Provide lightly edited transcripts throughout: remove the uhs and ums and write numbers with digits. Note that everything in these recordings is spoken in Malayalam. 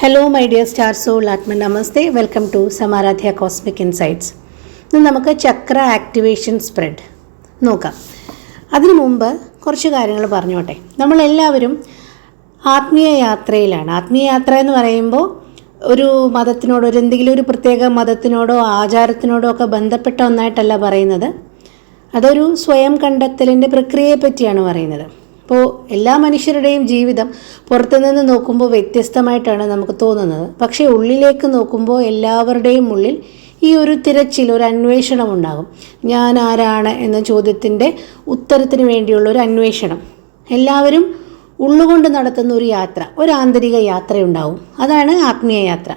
Hello my dear star soul atma namaste. Welcome to Samaradhya cosmic insights. ഇന്ന് നമുക്ക് ചക്ര ആക്ടിവേഷൻ സ്പ്രെഡ് നോക്കാം. അതിനു മുമ്പ് കുറച്ച് കാര്യങ്ങൾ പറഞ്ഞോട്ടെ. നമ്മളെല്ലാവരും ആത്മീയ യാത്രയിലാണ്. ആത്മീയ യാത്ര എന്ന് പറയുമ്പോൾ ഒരു മതത്തിനോടോ എന്തെങ്കിലും ഒരു പ്രത്യേക മതത്തിനോടോ ആചാരത്തിനോടോ ഒക്കെ ബന്ധപ്പെട്ട ഒന്നായിട്ടല്ല പറയുന്നത്. അതൊരു സ്വയം കണ്ടെത്തലിൻ്റെ പ്രക്രിയയെ പറ്റിയാണ് പറയുന്നത്. അപ്പോൾ എല്ലാ മനുഷ്യരുടെയും ജീവിതം പുറത്തുനിന്ന് നോക്കുമ്പോൾ വ്യത്യസ്തമായിട്ടാണ് നമുക്ക് തോന്നുന്നത്. പക്ഷേ ഉള്ളിലേക്ക് നോക്കുമ്പോൾ എല്ലാവരുടെയും ഉള്ളിൽ ഈ ഒരു തിരച്ചിൽ, ഒരു അന്വേഷണം ഉണ്ടാകും. ഞാൻ ആരാണ് എന്ന ചോദ്യത്തിൻ്റെ ഉത്തരത്തിന് വേണ്ടിയുള്ള ഒരു അന്വേഷണം. എല്ലാവരും ഉള്ളുകൊണ്ട് നടത്തുന്ന ഒരു യാത്ര, ഒരു ആന്തരിക യാത്രയുണ്ടാവും. അതാണ് ആത്മീയ യാത്ര.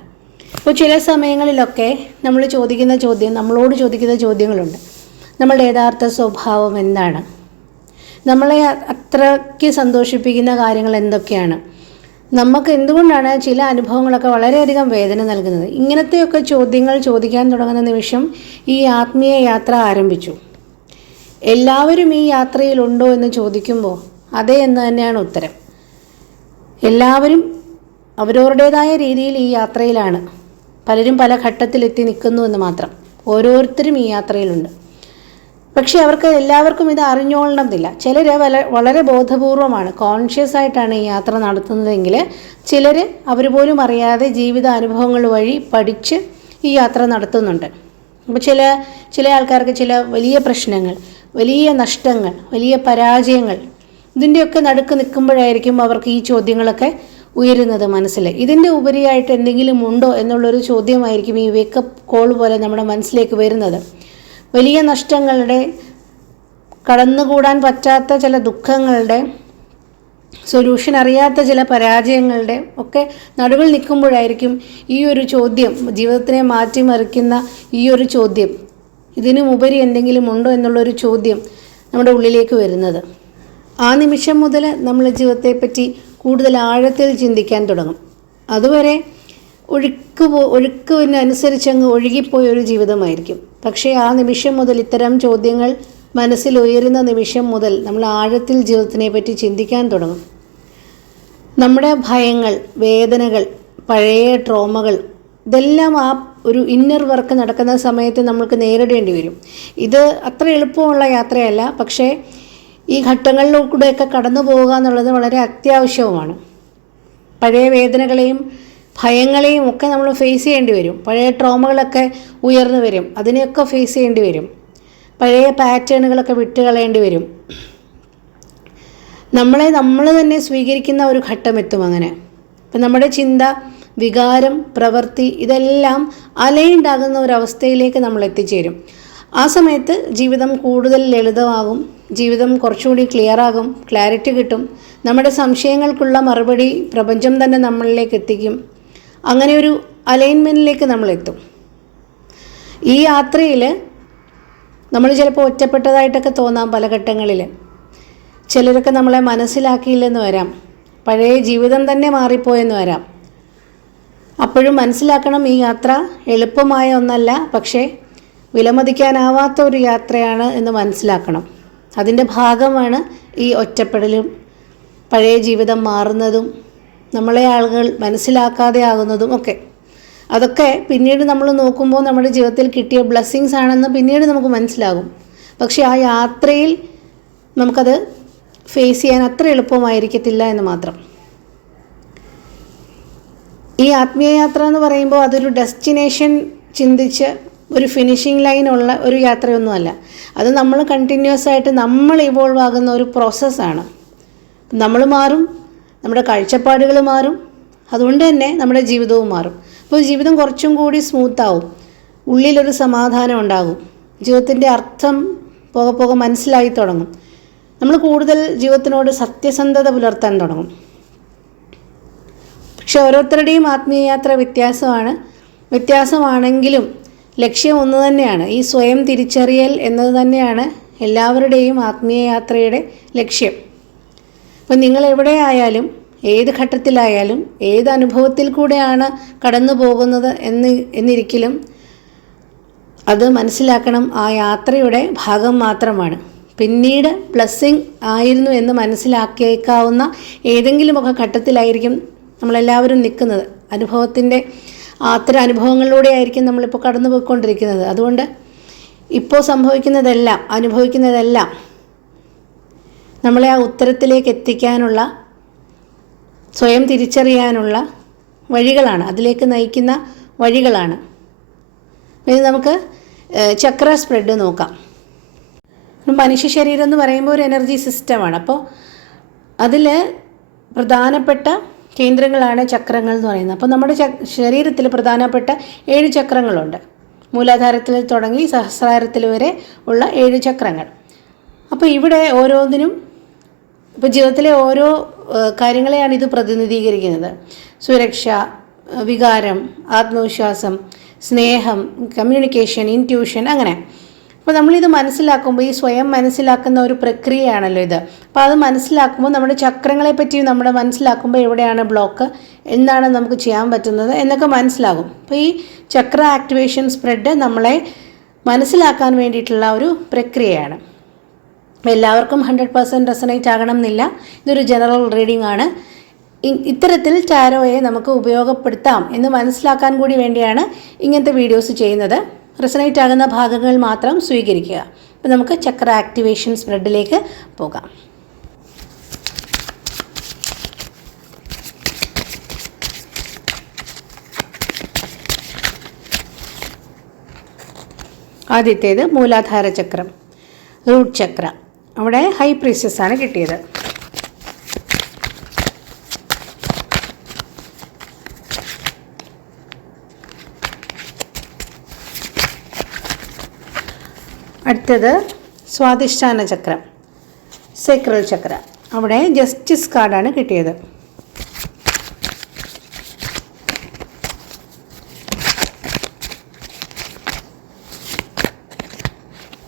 അപ്പോൾ ചില സമയങ്ങളിലൊക്കെ നമ്മളോട് ചോദിക്കുന്ന ചോദ്യങ്ങളുണ്ട്. നമ്മളുടെ യഥാർത്ഥ സ്വഭാവം എന്താണ്? നമ്മളെ അത്രയ്ക്ക് സന്തോഷിപ്പിക്കുന്ന കാര്യങ്ങൾ എന്തൊക്കെയാണ്? നമുക്ക് എന്തുകൊണ്ടാണ് ചില അനുഭവങ്ങളൊക്കെ വളരെയധികം വേദന നൽകുന്നത്? ഇങ്ങനത്തെയൊക്കെ ചോദ്യങ്ങൾ ചോദിക്കാൻ തുടങ്ങുന്ന നിമിഷം ഈ ആത്മീയ യാത്ര ആരംഭിച്ചു. എല്ലാവരും ഈ യാത്രയിലുണ്ടോ എന്ന് ചോദിക്കുമ്പോൾ അതെ എന്ന് തന്നെയാണ് ഉത്തരം. എല്ലാവരും അവരവരുടേതായ രീതിയിൽ ഈ യാത്രയിലാണ്. പലരും പല ഘട്ടത്തിലെത്തി നിൽക്കുന്നു എന്ന് മാത്രം. ഓരോരുത്തരും ഈ യാത്രയിലുണ്ട്. പക്ഷേ എല്ലാവർക്കും ഇത് അറിഞ്ഞോളണമെന്നില്ല. ചിലർ വളരെ ബോധപൂർവമാണ്, കോൺഷ്യസ് ആയിട്ടാണ് ഈ യാത്ര നടത്തുന്നതെങ്കിൽ ചിലർ അവർ പോലും അറിയാതെ ജീവിത അനുഭവങ്ങൾ വഴി പഠിച്ച് ഈ യാത്ര നടത്തുന്നുണ്ട്. അപ്പോൾ ചില ആൾക്കാർക്ക് ചില വലിയ പ്രശ്നങ്ങൾ, വലിയ നഷ്ടങ്ങൾ, വലിയ പരാജയങ്ങൾ, ഇതിൻ്റെയൊക്കെ നടുക്ക് നിൽക്കുമ്പോഴായിരിക്കും അവർക്ക് ഈ ചോദ്യങ്ങളൊക്കെ ഉയരുന്നത് മനസ്സിൽ. ഇതിൻ്റെ ഉപരിയായിട്ട് എന്തെങ്കിലും ഉണ്ടോ എന്നുള്ളൊരു ചോദ്യമായിരിക്കും ഈ വേക്കപ്പ് കോൾ പോലെ നമ്മുടെ മനസ്സിലേക്ക് വരുന്നത്. വലിയ നഷ്ടങ്ങളുടെ, കടന്നുകൂടാൻ പറ്റാത്ത ചില ദുഃഖങ്ങളുടെ, സൊല്യൂഷൻ അറിയാത്ത ചില പരാജയങ്ങളുടെ ഒക്കെ നടുവിൽ നിൽക്കുമ്പോഴായിരിക്കും ഈ ഒരു ചോദ്യം, ജീവിതത്തിനെ മാറ്റിമറിക്കുന്ന ഈ ഒരു ചോദ്യം, ഇതിനുമുപരി എന്തെങ്കിലും ഉണ്ടോ എന്നുള്ളൊരു ചോദ്യം നമ്മുടെ ഉള്ളിലേക്ക് വരുന്നത്. ആ നിമിഷം മുതൽ നമ്മൾ ജീവിതത്തെപ്പറ്റി കൂടുതൽ ആഴത്തിൽ ചിന്തിക്കാൻ തുടങ്ങും. അതുവരെ ഒഴുക്കിനനുസരിച്ചങ്ങ് ഒഴുകിപ്പോയൊരു ജീവിതമായിരിക്കും. പക്ഷേ ആ നിമിഷം മുതൽ, ഇത്തരം ചോദ്യങ്ങൾ മനസ്സിൽ ഉയരുന്ന നിമിഷം മുതൽ നമ്മൾ ആഴത്തിൽ ജീവിതത്തിനെ പറ്റി ചിന്തിക്കാൻ തുടങ്ങും. നമ്മുടെ ഭയങ്ങൾ, വേദനകൾ, പഴയ ട്രോമകൾ, ഇതെല്ലാം ആ ഒരു ഇന്നർ വർക്ക് നടക്കുന്ന സമയത്ത് നമ്മൾക്ക് നേരിടേണ്ടി വരും. ഇത് അത്ര എളുപ്പമുള്ള യാത്രയല്ല. പക്ഷേ ഈ ഘട്ടങ്ങളിലൂടെയൊക്കെ കടന്നു പോവുക എന്നുള്ളത് വളരെ അത്യാവശ്യവുമാണ്. പഴയ വേദനകളെയും ഭയങ്ങളെയും ഒക്കെ നമ്മൾ ഫേസ് ചെയ്യേണ്ടി വരും. പഴയ ട്രോമകളൊക്കെ ഉയർന്നു വരും, അതിനെയൊക്കെ ഫേസ് ചെയ്യേണ്ടി വരും. പഴയ പാറ്റേണുകളൊക്കെ വിട്ടുകളയേണ്ടി വരും. നമ്മൾ തന്നെ സ്വീകരിക്കുന്ന ഒരു ഘട്ടം എത്തും. അങ്ങനെ ഇപ്പം നമ്മുടെ ചിന്ത, വികാരം, പ്രവൃത്തി ഇതെല്ലാം അലയുണ്ടാകുന്ന ഒരവസ്ഥയിലേക്ക് നമ്മൾ എത്തിച്ചേരും. ആ സമയത്ത് ജീവിതം കൂടുതൽ ലളിതമാകും, ജീവിതം കുറച്ചുകൂടി ക്ലിയറാകും, ക്ലാരിറ്റി കിട്ടും. നമ്മുടെ സംശയങ്ങൾക്കുള്ള മറുപടി പ്രപഞ്ചം തന്നെ നമ്മളിലേക്ക് എത്തിക്കും. അങ്ങനെ ഒരു അലൈൻമെൻറ്റിലേക്ക് നമ്മളെത്തും. ഈ യാത്രയിൽ നമ്മൾ ചിലപ്പോൾ ഒറ്റപ്പെട്ടതായിട്ടൊക്കെ തോന്നാം പല ഘട്ടങ്ങളിൽ. ചിലരൊക്കെ നമ്മളെ മനസ്സിലാക്കിയില്ലെന്ന് വരാം. പഴയ ജീവിതം തന്നെ മാറിപ്പോയെന്ന് വരാം. അപ്പോഴും മനസ്സിലാക്കണം, ഈ യാത്ര എളുപ്പമായ ഒന്നല്ല, പക്ഷേ വിലമതിക്കാനാവാത്ത ഒരു യാത്രയാണ് എന്ന് മനസ്സിലാക്കണം. അതിൻ്റെ ഭാഗമാണ് ഈ ഒറ്റപ്പെടലും, പഴയ ജീവിതം മാറുന്നതും, നമ്മളെ ആളുകൾ മനസ്സിലാക്കാതെ ആകുന്നതും ഒക്കെ. അതൊക്കെ പിന്നീട് നമ്മൾ നോക്കുമ്പോൾ നമ്മുടെ ജീവിതത്തിൽ കിട്ടിയ ബ്ലെസ്സിങ്സ് ആണെന്ന് പിന്നീട് നമുക്ക് മനസ്സിലാകും. പക്ഷേ ആ യാത്രയിൽ നമുക്കത് ഫേസ് ചെയ്യാൻ അത്ര എളുപ്പമായിരിക്കത്തില്ല എന്ന് മാത്രം. ഈ ആത്മീയ യാത്ര എന്ന് പറയുമ്പോൾ അതൊരു ഡെസ്റ്റിനേഷൻ ചിന്തിച്ച് ഒരു ഫിനിഷിംഗ് ലൈനുള്ള ഒരു യാത്രയൊന്നുമല്ല. അത് നമ്മൾ കണ്ടിന്യൂസ് ആയിട്ട് നമ്മൾ ഇവോൾവ് ആകുന്ന ഒരു പ്രോസസ്സാണ്. നമ്മൾ മാറും, നമ്മുടെ കാഴ്ചപ്പാടുകൾ മാറും, അതുകൊണ്ട് തന്നെ നമ്മുടെ ജീവിതവും മാറും. അപ്പോൾ ജീവിതം കുറച്ചും കൂടി സ്മൂത്താവും, ഉള്ളിലൊരു സമാധാനം ഉണ്ടാകും, ജീവിതത്തിൻ്റെ അർത്ഥം പോകെ മനസ്സിലായി തുടങ്ങും. നമ്മൾ കൂടുതൽ ജീവിതത്തിനോട് സത്യസന്ധത പുലർത്താൻ തുടങ്ങും. പക്ഷെ ഓരോരുത്തരുടെയും ആത്മീയ യാത്ര വ്യത്യാസമാണെങ്കിലും ലക്ഷ്യം ഒന്ന് തന്നെയാണ്. ഈ സ്വയം തിരിച്ചറിയൽ എന്നത് തന്നെയാണ് എല്ലാവരുടെയും ആത്മീയ യാത്രയുടെ ലക്ഷ്യം. അപ്പം നിങ്ങൾ എവിടെയായാലും, ഏത് ഘട്ടത്തിലായാലും, ഏത് അനുഭവത്തിൽ കൂടെയാണ് കടന്നു പോകുന്നത് എന്നിരിക്കലും അത് മനസ്സിലാക്കണം. ആ യാത്രയുടെ ഭാഗം മാത്രമാണ്. പിന്നീട് ബ്ലെസ്സിങ് ആയിരുന്നു എന്ന് മനസ്സിലാക്കിയേക്കാവുന്ന ഏതെങ്കിലുമൊക്കെ ഘട്ടത്തിലായിരിക്കും നമ്മളെല്ലാവരും നിൽക്കുന്നത്. അത്തരം അനുഭവങ്ങളിലൂടെ ആയിരിക്കും നമ്മളിപ്പോൾ കടന്നു പോയിക്കൊണ്ടിരിക്കുന്നത്. അതുകൊണ്ട് ഇപ്പോൾ അനുഭവിക്കുന്നതെല്ലാം നമ്മളെ ആ ഉത്തരത്തിലേക്ക് എത്തിക്കാനുള്ള, സ്വയം തിരിച്ചറിയാനുള്ള വഴികളാണ്, അതിലേക്ക് നയിക്കുന്ന വഴികളാണ്. ഇനി നമുക്ക് ചക്ര സ്പ്രെഡ് നോക്കാം. മനുഷ്യ ശരീരം എന്ന് പറയുമ്പോൾ ഒരു എനർജി സിസ്റ്റമാണ്. അപ്പോൾ അതിൽ പ്രധാനപ്പെട്ട കേന്ദ്രങ്ങളാണ് ചക്രങ്ങൾ എന്ന് പറയുന്നത്. അപ്പോൾ നമ്മുടെ ശരീരത്തിൽ പ്രധാനപ്പെട്ട 7 ചക്രങ്ങളുണ്ട്. മൂലാധാരത്തിൽ തുടങ്ങി സഹസ്രാരത്തിൽ വരെ ഉള്ള 7 ചക്രങ്ങൾ. അപ്പോൾ ഇവിടെ ഓരോന്നിനും ഇപ്പോൾ ജീവിതത്തിലെ ഓരോ കാര്യങ്ങളെയാണ് ഇത് പ്രതിനിധീകരിക്കുന്നത്. സുരക്ഷ, വികാരം, ആത്മവിശ്വാസം, സ്നേഹം, കമ്മ്യൂണിക്കേഷൻ, ഇൻറ്റ്യൂഷൻ, അങ്ങനെ. അപ്പോൾ നമ്മളിത് മനസ്സിലാക്കുമ്പോൾ, ഈ സ്വയം മനസ്സിലാക്കുന്ന ഒരു പ്രക്രിയയാണല്ലോ ഇത്. അപ്പോൾ അത് മനസ്സിലാക്കുമ്പോൾ നമ്മുടെ ചക്രങ്ങളെ പറ്റി നമ്മുടെ മനസ്സിലാക്കുമ്പോൾ എവിടെയാണ് ബ്ലോക്ക്, എന്താണ് നമുക്ക് ചെയ്യാൻ പറ്റുന്നത് എന്നൊക്കെ മനസ്സിലാകും. അപ്പോൾ ഈ ചക്ര ആക്ടിവേഷൻ സ്പ്രെഡ് നമ്മളെ മനസ്സിലാക്കാൻ വേണ്ടിയിട്ടുള്ള ഒരു പ്രക്രിയയാണ്. അപ്പോൾ എല്ലാവർക്കും 100% റെസണേറ്റ് ആകണം എന്നില്ല. ഇതൊരു ജനറൽ റീഡിംഗ് ആണ്. ഇത്തരത്തിൽ ടാരോയെ നമുക്ക് ഉപയോഗപ്പെടുത്താം എന്ന് മനസ്സിലാക്കാൻ കൂടി വേണ്ടിയാണ് ഇങ്ങനത്തെ വീഡിയോസ് ചെയ്യുന്നത്. റെസണേറ്റ് ആകുന്ന ഭാഗങ്ങൾ മാത്രം സ്വീകരിക്കുക. അപ്പോൾ നമുക്ക് ചക്ര ആക്ടിവേഷൻ സ്പ്രെഡിലേക്ക് പോകാം. ആദ്യത്തേത് മൂലാധാര ചക്രം, റൂട്ട് ചക്ര. അവിടെ ഹൈ പ്രീസ്റ്റസ് ആണ് കിട്ടിയത്. അടുത്തത് സ്വാധിഷ്ഠാന ചക്രം, സേക്രൽ ചക്ര. അവിടെ ജസ്റ്റിസ് കാർഡാണ് കിട്ടിയത്.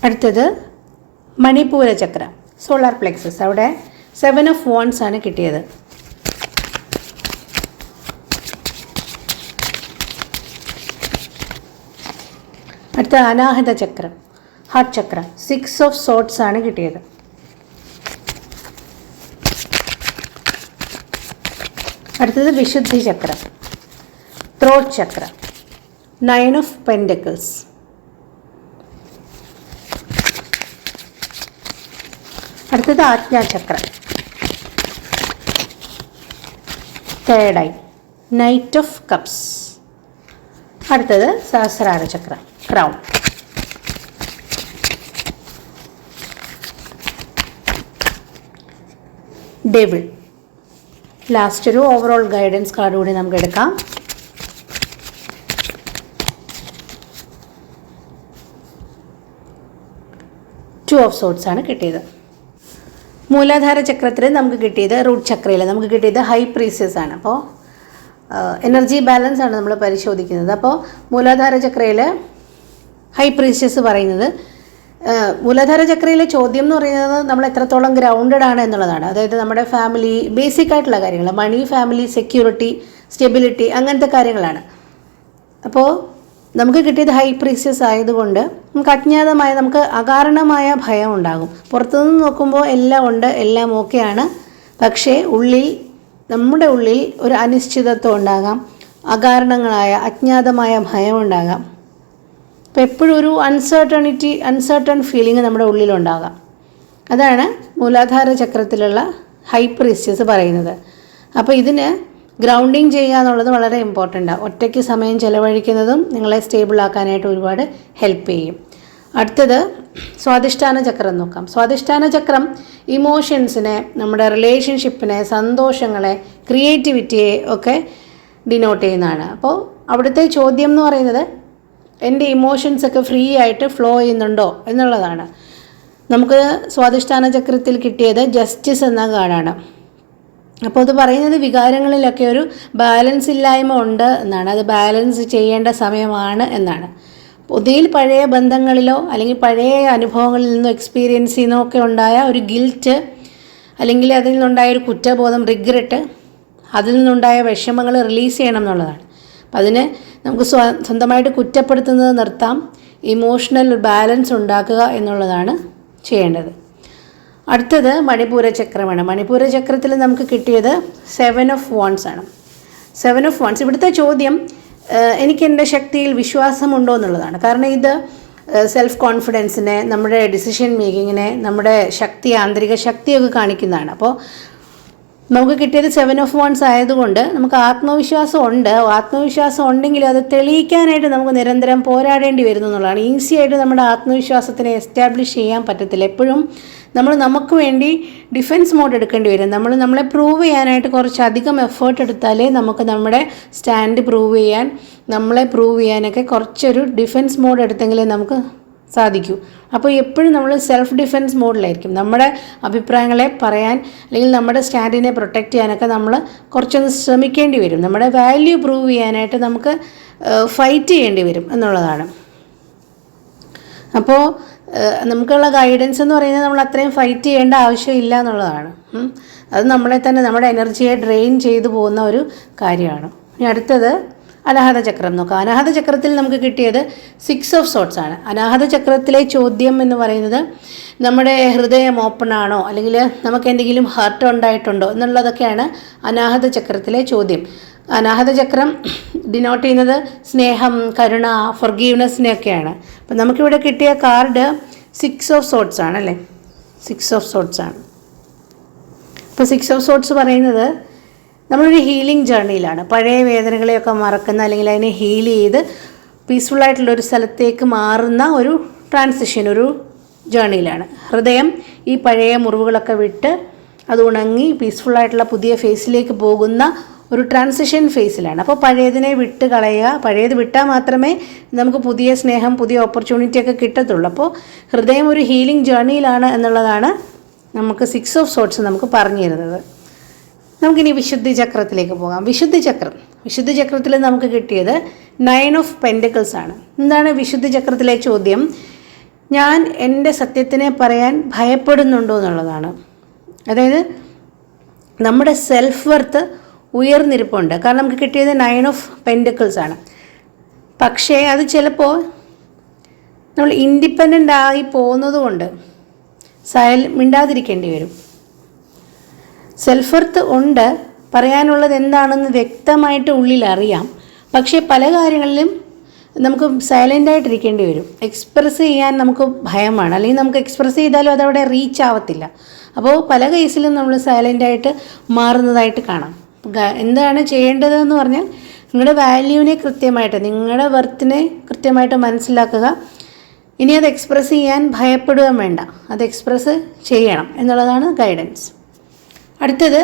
അടുത്തത് മണിപൂര ചക്ര, സോളാർ പ്ലെക്സസ്. അവിടെ 7 ഓഫ് വാൻഡ്സ് ആണ് കിട്ടിയത്. അടുത്ത അനാഹത ചക്രം, ഹാർട്ട് ചക്ര. 6 ഓഫ് സോർട്സ് ആണ് കിട്ടിയത്. അടുത്തത് Vishuddhi chakra, throat chakra. 9 of pentacles. അടുത്തത് Ajnachakra, third eye, knight of cups. അടുത്തത് Sahasrara chakra, crown. Devil. Last ഒരു ഓവറോൾ ഗൈഡൻസ് കാർഡ് കൂടി നമുക്ക് എടുക്കാം. ടു ഓഫ് സോർട്സ് ആണ് കിട്ടിയത്. മൂലാധാര ചക്രത്തിൽ നമുക്ക് കിട്ടിയത്, റൂട്ട് ചക്രയിൽ നമുക്ക് കിട്ടിയത് ഹൈ പ്രീസ്റ്റസ് ആണ്. അപ്പോൾ എനർജി ബാലൻസ് ആണ് നമ്മൾ പരിശോധിക്കുന്നത്. അപ്പോൾ മൂലാധാര ചക്രയിൽ ഹൈ പ്രീസ്റ്റസ് പറയുന്നത്, മൂലാധാര ചക്രയിലെ ചോദ്യം എന്ന് പറയുന്നത് നമ്മൾ എത്രത്തോളം ഗ്രൗണ്ടഡ് ആണ് എന്നുള്ളതാണ്. അതായത് നമ്മുടെ ഫാമിലി, ബേസിക് ആയിട്ടുള്ള കാര്യങ്ങൾ, മണി, ഫാമിലി, സെക്യൂരിറ്റി, സ്റ്റെബിലിറ്റി, അങ്ങനത്തെ കാര്യങ്ങളാണ്. അപ്പോൾ നമുക്ക് കിട്ടിയത് ഹൈ പ്രീസ്റ്റസ് ആയതുകൊണ്ട് നമുക്ക് അജ്ഞാതമായ, നമുക്ക് അകാരണമായ ഭയം ഉണ്ടാകും. പുറത്തുനിന്ന് നോക്കുമ്പോൾ എല്ലാം ഉണ്ട്, എല്ലാം ഓക്കെയാണ്. പക്ഷേ നമ്മുടെ ഉള്ളിൽ ഒരു അനിശ്ചിതത്വം ഉണ്ടാകാം, അകാരണങ്ങളായ അജ്ഞാതമായ ഭയം ഉണ്ടാകാം. അപ്പോൾ എപ്പോഴും ഒരു അൺസർട്ടൺ ഫീലിംഗ് നമ്മുടെ ഉള്ളിലുണ്ടാകാം. അതാണ് മൂലാധാര ചക്രത്തിലുള്ള ഹൈ പ്രീസ്റ്റസ് പറയുന്നത്. അപ്പോൾ ഇതിന് ഗ്രൗണ്ടിങ് ചെയ്യുക എന്നുള്ളത് വളരെ ഇമ്പോർട്ടൻ്റാണ്. ഒറ്റയ്ക്ക് സമയം ചിലവഴിക്കുന്നതും നിങ്ങളെ സ്റ്റേബിളാക്കാനായിട്ട് ഒരുപാട് ഹെൽപ്പ് ചെയ്യും. അടുത്തത് സ്വാധിഷ്ഠാന ചക്രം നോക്കാം. സ്വാധിഷ്ഠാന ചക്രം ഇമോഷൻസിനെ, നമ്മുടെ റിലേഷൻഷിപ്പിനെ, സന്തോഷങ്ങളെ, ക്രിയേറ്റിവിറ്റിയെ ഒക്കെ ഡിനോട്ട് ചെയ്യുന്നതാണ്. അപ്പോൾ അവിടുത്തെ ചോദ്യം എന്ന് പറയുന്നത് എൻ്റെ ഇമോഷൻസൊക്കെ ഫ്രീ ആയിട്ട് ഫ്ലോ ചെയ്യുന്നുണ്ടോ എന്നുള്ളതാണ്. നമുക്ക് സ്വാധിഷ്ഠാന ചക്രത്തിൽ കിട്ടിയത് ജസ്റ്റിസ് എന്ന കാർഡാണ്. അപ്പോൾ അത് പറയുന്നത് വികാരങ്ങളിലൊക്കെ ഒരു ബാലൻസ് ഇല്ലായ്മ ഉണ്ട് എന്നാണ്. അത് ബാലൻസ് ചെയ്യേണ്ട സമയമാണ് എന്നാണ്. ഒന്നുകിൽ പഴയ ബന്ധങ്ങളിലോ അല്ലെങ്കിൽ പഴയ അനുഭവങ്ങളിൽ നിന്നോ എക്സ്പീരിയൻസിൽ നിന്നോ ഒക്കെ ഉണ്ടായ ഒരു ഗിൽറ്റ്, അല്ലെങ്കിൽ അതിൽ നിന്നുണ്ടായ ഒരു കുറ്റബോധം, റിഗ്രറ്റ്, അതിൽ നിന്നുണ്ടായ വിഷമങ്ങൾ റിലീസ് ചെയ്യണം എന്നുള്ളതാണ്. അപ്പം അതിന് നമുക്ക് സ്വന്തമായിട്ട് കുറ്റപ്പെടുത്തുന്നത് നിർത്താം, ഇമോഷണൽ ബാലൻസ് ഉണ്ടാക്കുക എന്നുള്ളതാണ് ചെയ്യേണ്ടത്. അടുത്തത് മണിപൂര ചക്രമാണ്. മണിപൂര ചക്രത്തിൽ നമുക്ക് കിട്ടിയത് 7 ഓഫ് വാൻഡ്സ് ആണ്. 7 ഓഫ് വൺസ്. ഇവിടുത്തെ ചോദ്യം എനിക്ക് എൻ്റെ ശക്തിയിൽ വിശ്വാസമുണ്ടോ എന്നുള്ളതാണ്. കാരണം ഇത് സെൽഫ് കോൺഫിഡൻസിനെ, നമ്മുടെ ഡിസിഷൻ മേക്കിങ്ങിനെ, നമ്മുടെ ശക്തി, ആന്തരിക ശക്തിയൊക്കെ കാണിക്കുന്നതാണ്. അപ്പോൾ നമുക്ക് കിട്ടിയത് 7 ഓഫ് വൺസ് ആയതുകൊണ്ട് നമുക്ക് ആത്മവിശ്വാസം ഉണ്ട്. ആത്മവിശ്വാസം ഉണ്ടെങ്കിൽ അത് തെളിയിക്കാനായിട്ട് നമുക്ക് നിരന്തരം പോരാടേണ്ടി വരുന്നു എന്നുള്ളതാണ്. ഈസി ആയിട്ട് നമ്മുടെ ആത്മവിശ്വാസത്തിനെ എസ്റ്റാബ്ലിഷ് ചെയ്യാൻ പറ്റത്തില്ല. എപ്പോഴും നമ്മൾ നമുക്ക് വേണ്ടി ഡിഫെൻസ് മോഡ് എടുക്കേണ്ടി വരും. നമ്മളെ പ്രൂവ് ചെയ്യാനായിട്ട് കുറച്ചധികം എഫേർട്ട് എടുത്താലേ നമുക്ക് നമ്മുടെ സ്റ്റാൻഡ് പ്രൂവ് ചെയ്യാൻ, നമ്മളെ പ്രൂവ് ചെയ്യാനൊക്കെ കുറച്ചൊരു ഡിഫെൻസ് മോഡ് എടുത്തെങ്കിലേ നമുക്ക് സാധിക്കൂ. അപ്പോൾ എപ്പോഴും നമ്മൾ സെൽഫ് ഡിഫെൻസ് മോഡിലായിരിക്കും. നമ്മുടെ അഭിപ്രായങ്ങളെ പറയാൻ അല്ലെങ്കിൽ നമ്മുടെ സ്റ്റാൻഡിനെ പ്രൊട്ടക്റ്റ് ചെയ്യാനൊക്കെ നമ്മൾ കുറച്ചൊന്ന് ശ്രമിക്കേണ്ടി വരും. നമ്മുടെ വാല്യൂ പ്രൂവ് ചെയ്യാനായിട്ട് നമുക്ക് ഫൈറ്റ് ചെയ്യേണ്ടി വരും എന്നുള്ളതാണ്. അപ്പോൾ നമുക്കുള്ള ഗൈഡൻസ് എന്ന് പറയുന്നത് നമ്മൾ അത്രയും ഫൈറ്റ് ചെയ്യേണ്ട ആവശ്യമില്ല എന്നുള്ളതാണ്. അത് നമ്മളെ തന്നെ, നമ്മുടെ എനർജിയെ ഡ്രെയിൻ ചെയ്തു പോകുന്ന ഒരു കാര്യമാണ്. ഇനി അടുത്തത് അനാഹത ചക്രം നോക്കാം. അനാഹത ചക്രത്തിൽ നമുക്ക് കിട്ടിയത് 6 ഓഫ് സോർട്സ് ആണ്. അനാഹത ചക്രത്തിലെ ചോദ്യം എന്ന് പറയുന്നത് നമ്മുടെ ഹൃദയം ഓപ്പൺ ആണോ, അല്ലെങ്കിൽ നമുക്ക് എന്തെങ്കിലും ഹർട്ട് ഉണ്ടായിട്ടുണ്ടോ എന്നുള്ളതൊക്കെയാണ് അനാഹത ചക്രത്തിലെ ചോദ്യം. അനാഹത ചക്രം ഡിനോട്ട് ചെയ്യുന്നത് സ്നേഹം, കരുണ, ഫൊർഗീവ്നെസ്സിനെയൊക്കെയാണ്. അപ്പം നമുക്കിവിടെ കിട്ടിയ കാർഡ് 6 ഓഫ് സോർട്സ് ആണ് അല്ലേ, 6 ഓഫ് സോർട്സ് ആണ്. അപ്പോൾ 6 ഓഫ് സോർട്സ് പറയുന്നത് നമ്മളൊരു ഹീലിംഗ് ജേർണിയിലാണ്. പഴയ വേദനകളെയൊക്കെ മറക്കുന്ന, അല്ലെങ്കിൽ അതിനെ ഹീൽ ചെയ്ത് പീസ്ഫുള്ളായിട്ടുള്ളൊരു സ്ഥലത്തേക്ക് മാറുന്ന ഒരു ട്രാൻസിഷൻ, ഒരു ജേർണിയിലാണ്. ഹൃദയം ഈ പഴയ മുറിവുകളൊക്കെ വിട്ട് അത് ഉണങ്ങി പീസ്ഫുള്ളായിട്ടുള്ള പുതിയ ഫേസിലേക്ക് പോകുന്ന ഒരു ട്രാൻസിഷൻ ഫേസിലാണ്. അപ്പോൾ പഴയതിനെ വിട്ട് കളയുക. പഴയത് വിട്ടാൽ മാത്രമേ നമുക്ക് പുതിയ സ്നേഹം, പുതിയ ഓപ്പർച്യൂണിറ്റിയൊക്കെ കിട്ടത്തുള്ളൂ. അപ്പോൾ ഹൃദയം ഒരു ഹീലിംഗ് ജേർണിയിലാണ് എന്നുള്ളതാണ് നമുക്ക് 6 ഓഫ് സോർട്സ് നമുക്ക് പറഞ്ഞു തരുന്നത്. നമുക്കിനി വിശുദ്ധി ചക്രത്തിലേക്ക് പോകാം. വിശുദ്ധി ചക്രത്തിൽ നമുക്ക് കിട്ടിയത് 9 ഓഫ് പെൻറ്റക്കിൾസ് ആണ്. എന്താണ് വിശുദ്ധി ചക്രത്തിലെ ചോദ്യം? ഞാൻ എൻ്റെ സത്യത്തിനെ പറയാൻ ഭയപ്പെടുന്നുണ്ടോ എന്നുള്ളതാണ്. അതായത് നമ്മുടെ സെൽഫ് വർത്ത് ഉയർന്നിരിപ്പുണ്ട്. കാരണം നമുക്ക് കിട്ടിയത് 9 ഓഫ് പെൻറ്റക്കിൾസ് ആണ്. പക്ഷേ അത് ചിലപ്പോൾ നമ്മൾ ഇൻഡിപെൻഡൻ്റ് ആയി പോകുന്നത് കൊണ്ട് മിണ്ടാതിരിക്കേണ്ടി വരും. സെൽഫ് വർത്ത് ഉണ്ട്, പറയാനുള്ളത് എന്താണെന്ന് വ്യക്തമായിട്ട് ഉള്ളിൽ അറിയാം. പക്ഷേ പല കാര്യങ്ങളിലും നമുക്ക് സൈലൻ്റായിട്ടിരിക്കേണ്ടി വരും. എക്സ്പ്രസ് ചെയ്യാൻ നമുക്ക് ഭയമാണ്, അല്ലെങ്കിൽ നമുക്ക് എക്സ്പ്രസ് ചെയ്താലും അതവിടെ റീച്ച് ആവത്തില്ല. അപ്പോൾ പല കേസിലും നമ്മൾ സൈലൻ്റായിട്ട് മാറുന്നതായിട്ട് കാണാം. എന്താണ് ചെയ്യേണ്ടതെന്ന് പറഞ്ഞാൽ നിങ്ങളുടെ വാല്യൂവിനെ കൃത്യമായിട്ട്, നിങ്ങളുടെ വർത്തിനെ കൃത്യമായിട്ട് മനസ്സിലാക്കുക. ഇനി അത് എക്സ്പ്രസ് ചെയ്യാൻ ഭയപ്പെടുകയും വേണ്ട, അത് എക്സ്പ്രസ് ചെയ്യണം എന്നുള്ളതാണ് ഗൈഡൻസ്. അടുത്തത്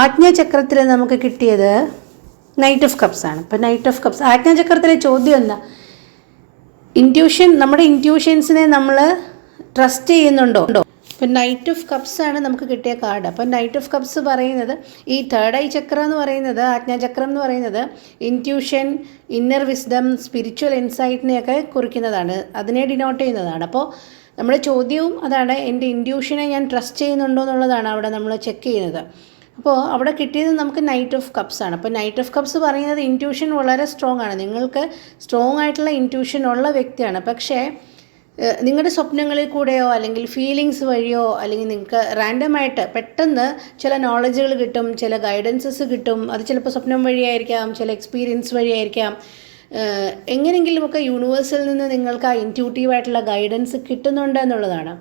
ആജ്ഞാചക്രത്തിൽ നമുക്ക് കിട്ടിയത് നൈറ്റ് ഓഫ് കപ്സ് ആണ്. ഇപ്പോൾ നൈറ്റ് ഓഫ് കപ്സ് ആജ്ഞാചക്രത്തിലെ ചോദ്യം എന്താ? ഇൻറ്റ്യൂഷൻ, നമ്മുടെ ഇൻറ്റ്യൂഷൻസിനെ നമ്മൾ ട്രസ്റ്റ് ചെയ്യുന്നുണ്ടോ? ഇപ്പം നൈറ്റ് ഓഫ് കപ്സ് ആണ് നമുക്ക് കിട്ടിയ കാർഡ്. അപ്പം നൈറ്റ് ഓഫ് കപ്സ് പറയുന്നത്, ഈ തേർഡ് ഐ ചക്ര എന്ന് പറയുന്നത്, ആജ്ഞാചക്രം എന്ന് പറയുന്നത് ഇൻറ്റ്യൂഷൻ, ഇന്നർ വിസ്ഡം, സ്പിരിച്വൽ ഇൻസൈറ്റിനെയൊക്കെ കുറിക്കുന്നതാണ്, അതിനെ ഡിനോട്ട് ചെയ്യുന്നതാണ്. അപ്പോൾ നമ്മുടെ ചോദ്യവും അതാണ്, എൻ്റെ ഇൻറ്റ്യൂഷനെ ഞാൻ ട്രസ്റ്റ് ചെയ്യുന്നുണ്ടോ എന്നുള്ളതാണ് അവിടെ നമ്മൾ ചെക്ക് ചെയ്യുന്നത്. അപ്പോൾ അവിടെ കിട്ടിയത് നമുക്ക് നൈറ്റ് ഓഫ് കപ്സ് ആണ്. അപ്പോൾ നൈറ്റ് ഓഫ് കപ്സ് പറയുന്നത് ഇൻറ്റ്യൂഷൻ വളരെ സ്ട്രോങ് ആണ്, നിങ്ങൾക്ക് സ്ട്രോങ് ആയിട്ടുള്ള ഇൻറ്റ്യൂഷൻ ഉള്ള വ്യക്തിയാണ്. പക്ഷേ നിങ്ങളുടെ സ്വപ്നങ്ങളിൽ കൂടെയോ അല്ലെങ്കിൽ ഫീലിങ്സ് വഴിയോ, അല്ലെങ്കിൽ നിങ്ങൾക്ക് റാൻഡമായിട്ട് പെട്ടെന്ന് ചില നോളജുകൾ കിട്ടും, ചില ഗൈഡൻസസ് കിട്ടും. അത് ചിലപ്പോൾ സ്വപ്നം വഴിയായിരിക്കാം, ചില എക്സ്പീരിയൻസ് വഴിയായിരിക്കാം. എങ്ങനെയെങ്കിലുമൊക്കെ യൂണിവേഴ്സിൽ നിന്ന് നിങ്ങൾക്ക് ആ ഇൻറ്റ്യൂട്ടീവായിട്ടുള്ള ഗൈഡൻസ് കിട്ടുന്നുണ്ട് എന്നുള്ളതാണ്.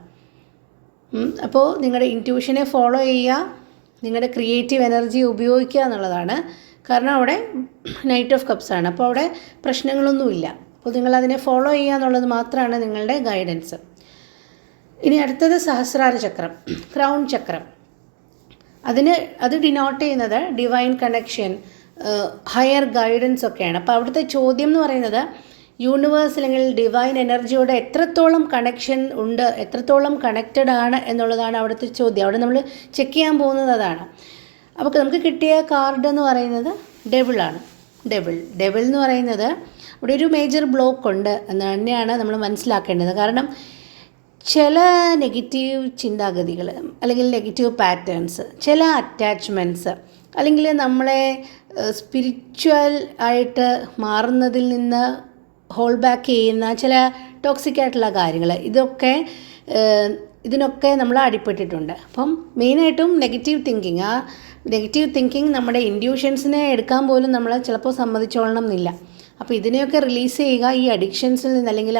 അപ്പോൾ നിങ്ങളുടെ ഇൻറ്റ്യൂഷനെ ഫോളോ ചെയ്യുക, നിങ്ങളുടെ ക്രിയേറ്റീവ് എനർജി ഉപയോഗിക്കുക എന്നുള്ളതാണ്. കാരണം അവിടെ നൈറ്റ് ഓഫ് കപ്സ് ആണ്. അപ്പോൾ അവിടെ പ്രശ്നങ്ങളൊന്നുമില്ല. അപ്പോൾ നിങ്ങളതിനെ ഫോളോ ചെയ്യുക എന്നുള്ളത് മാത്രമാണ് നിങ്ങളുടെ ഗൈഡൻസ്. ഇനി അടുത്തത് സഹസ്രാര ചക്രം, ക്രൗൺ ചക്രം. അത് ഡിനോട്ട് ചെയ്യുന്നത് ഡിവൈൻ കണക്ഷൻ, ഹയർ ഗൈഡൻസ് ഒക്കെയാണ്. അപ്പോൾ അവിടുത്തെ ചോദ്യം എന്ന് പറയുന്നത് യൂണിവേഴ്സ് അല്ലെങ്കിൽ ഡിവൈൻ എനർജിയോട് എത്രത്തോളം കണക്ഷൻ ഉണ്ട്, എത്രത്തോളം കണക്റ്റഡ് ആണ് എന്നുള്ളതാണ് അവിടുത്തെ ചോദ്യം. അവിടെ നമ്മൾ ചെക്ക് ചെയ്യാൻ പോകുന്നത് അതാണ്. അപ്പോൾ നമുക്ക് കിട്ടിയ കാർഡ് എന്ന് പറയുന്നത് ഡെവിളാണ്. ഡെവിൾ എന്ന് പറയുന്നത് അവിടെ ഒരു മേജർ ബ്ലോക്ക് ഉണ്ട് എന്ന് തന്നെയാണ് നമ്മൾ മനസ്സിലാക്കേണ്ടത്. കാരണം ചില നെഗറ്റീവ് ചിന്താഗതികൾ, അല്ലെങ്കിൽ നെഗറ്റീവ് പാറ്റേൺസ്, ചില അറ്റാച്ച്മെൻറ്റ്സ്, അല്ലെങ്കിൽ നമ്മളെ സ്പിരിച്വൽ ആയിട്ട് മാറുന്നതിൽ നിന്ന് ഹോൾഡ് ബാക്ക് ചെയ്യുന്ന ചില ടോക്സിക് ആയിട്ടുള്ള കാര്യങ്ങൾ, ഇതൊക്കെ ഇതിനൊക്കെ നമ്മൾ അടിപ്പെട്ടിട്ടുണ്ട്. അപ്പം മെയിനായിട്ടും നെഗറ്റീവ് തിങ്കിങ്, ആ നെഗറ്റീവ് തിങ്കിങ് നമ്മുടെ ഇൻഡ്യൂഷൻസിനെ എടുക്കാൻ പോലും നമ്മൾ ചിലപ്പോൾ സമ്മതിച്ചോളണം എന്നില്ല. അപ്പോൾ ഇതിനെയൊക്കെ റിലീസ് ചെയ്യുക ഈ അഡിക്ഷൻസിൽ നിന്ന്, അല്ലെങ്കിൽ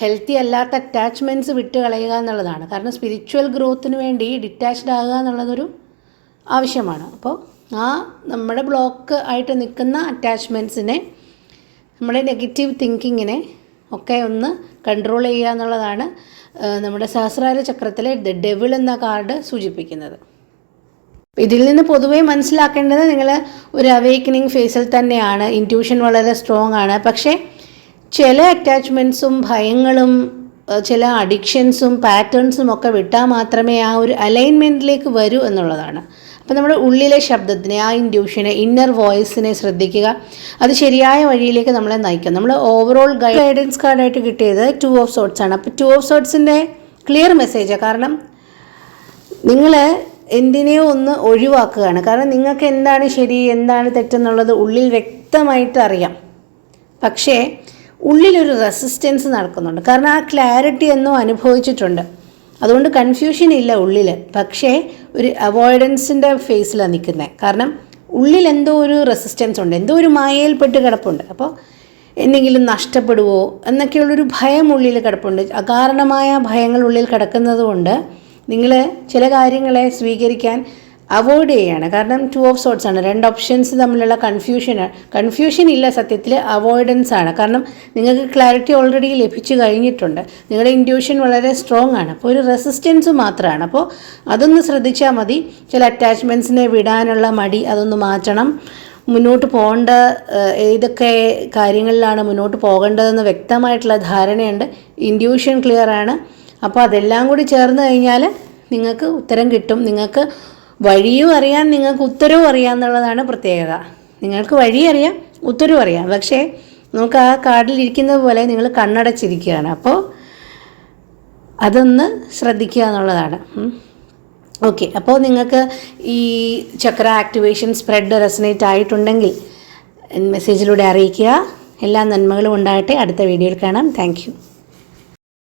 ഹെൽത്തി അല്ലാത്ത അറ്റാച്ച്മെൻറ്റ്സ് വിട്ട് കളയുക എന്നുള്ളതാണ്. കാരണം സ്പിരിച്വൽ ഗ്രോത്തിന് വേണ്ടി ഡിറ്റാച്ച്ഡ് ആകുക എന്നുള്ളതൊരു ആവശ്യമാണ്. അപ്പോൾ ആ നമ്മുടെ ബ്ലോക്ക് ആയിട്ട് നിൽക്കുന്ന അറ്റാച്ച്മെൻറ്റ്സിനെ, നമ്മുടെ നെഗറ്റീവ് തിങ്കിങ്ങിനെ ഒക്കെ ഒന്ന് കൺട്രോൾ ചെയ്യുക എന്നുള്ളതാണ് നമ്മുടെ സഹസ്രാര ചക്രത്തിലെ ദ ഡെവിൾ എന്ന കാർഡ് സൂചിപ്പിക്കുന്നത്. ഇതിൽ നിന്ന് പൊതുവേ മനസ്സിലാക്കേണ്ടത്, നിങ്ങൾ ഒരു അവേക്കനിങ് ഫേസിൽ തന്നെയാണ്, ഇൻറ്റ്യൂഷൻ വളരെ സ്ട്രോങ് ആണ്. പക്ഷേ ചില അറ്റാച്ച്മെൻറ്റ്സും ഭയങ്ങളും ചില അഡിക്ഷൻസും പാറ്റേൺസും ഒക്കെ വിട്ടാൽ മാത്രമേ ആ ഒരു അലൈൻമെൻറ്റിലേക്ക് വരൂ എന്നുള്ളതാണ്. അപ്പോൾ നമ്മുടെ ഉള്ളിലെ ശബ്ദത്തിനെ, ആ ഇൻറ്റ്യൂഷനെ, ഇന്നർ വോയിസിനെ ശ്രദ്ധിക്കുക. അത് ശരിയായ വഴിയിലേക്ക് നമ്മളെ നയിക്കും. നമ്മൾ ഓവറോൾ ഗൈഡൻസ് കാർഡായിട്ട് കിട്ടിയത് 2 ഓഫ് സോർട്സ് ആണ്. അപ്പോൾ 2 ഓഫ് സോർട്സിൻ്റെ ക്ലിയർ മെസ്സേജാണ്. കാരണം നിങ്ങൾ എന്തിനെയോ ഒന്ന് ഒഴിവാക്കുകയാണ്. കാരണം നിങ്ങൾക്ക് എന്താണ് ശരി, എന്താണ് തെറ്റെന്നുള്ളത് ഉള്ളിൽ വ്യക്തമായിട്ട് അറിയാം. പക്ഷേ ഉള്ളിലൊരു റെസിസ്റ്റൻസ് നടക്കുന്നുണ്ട്. കാരണം ആ ക്ലാരിറ്റി എന്നോ അനുഭവിച്ചിട്ടുണ്ട്. അതുകൊണ്ട് കൺഫ്യൂഷൻ ഇല്ല ഉള്ളിൽ. പക്ഷേ ഒരു അവോയ്ഡൻസിൻ്റെ ഫേസിലാണ് നിൽക്കുന്നത്. കാരണം ഉള്ളിൽ എന്തോ ഒരു റെസിസ്റ്റൻസ് ഉണ്ട്, എന്തോ ഒരു മായയിൽപ്പെട്ട് കിടപ്പുണ്ട്. അപ്പോൾ എന്തെങ്കിലും നഷ്ടപ്പെടുവോ എന്നൊക്കെയുള്ളൊരു ഭയം ഉള്ളിൽ കിടപ്പുണ്ട്. അകാരണമായ ഭയങ്ങൾ ഉള്ളിൽ കിടക്കുന്നത് കൊണ്ട് നിങ്ങൾ ചില കാര്യങ്ങളെ സ്വീകരിക്കാൻ അവോയ്ഡ് ചെയ്യുകയാണ്. കാരണം 2 ഓഫ് സോർട്സ് ആണ്. 2 ഓപ്ഷൻസ് തമ്മിലുള്ള കൺഫ്യൂഷൻ ഇല്ല, സത്യത്തിൽ അവോയ്ഡൻസ് ആണ്. കാരണം നിങ്ങൾക്ക് ക്ലാരിറ്റി ഓൾറെഡി ലഭിച്ചു കഴിഞ്ഞിട്ടുണ്ട്. നിങ്ങളുടെ ഇൻറ്റ്യൂഷൻ വളരെ സ്ട്രോങ് ആണ്. അപ്പോൾ ഒരു റെസിസ്റ്റൻസ് മാത്രമാണ്. അപ്പോൾ അതൊന്ന് ശ്രദ്ധിച്ചാൽ മതി. ചില അറ്റാച്ച്മെൻറ്റ്സിനെ വിടാനുള്ള മടി അതൊന്ന് മാറ്റണം. മുന്നോട്ട് പോകേണ്ട ഏതൊക്കെ കാര്യങ്ങളിലാണ് മുന്നോട്ട് പോകേണ്ടതെന്ന് വ്യക്തമായിട്ടുള്ള ധാരണയുണ്ട്. ഇൻറ്റ്യൂഷൻ ക്ലിയർ ആണ്. അപ്പോൾ അതെല്ലാം കൂടി ചേർന്ന് കഴിഞ്ഞാൽ നിങ്ങൾക്ക് ഉത്തരം കിട്ടും. നിങ്ങൾക്ക് വഴിയും അറിയാം, നിങ്ങൾക്ക് ഉത്തരവും അറിയാം എന്നുള്ളതാണ് പ്രത്യേകത. നിങ്ങൾക്ക് വഴി അറിയാം, ഉത്തരവും അറിയാം. പക്ഷേ നമുക്ക് ആ കാർഡിലിരിക്കുന്നത് പോലെ നിങ്ങൾ കണ്ണടച്ചിരിക്കുകയാണ്. അപ്പോൾ അതൊന്ന് ശ്രദ്ധിക്കുക എന്നുള്ളതാണ്. ഓക്കെ, അപ്പോൾ നിങ്ങൾക്ക് ഈ ചക്ര ആക്ടിവേഷൻ സ്പ്രെഡ് റെസനേറ്റ് ആയിട്ടുണ്ടെങ്കിൽ മെസ്സേജിലൂടെ അറിയിക്കുക. എല്ലാ നന്മകളും ഉണ്ടാകട്ടെ. അടുത്ത വീഡിയോയിൽ കാണാം. Thank you.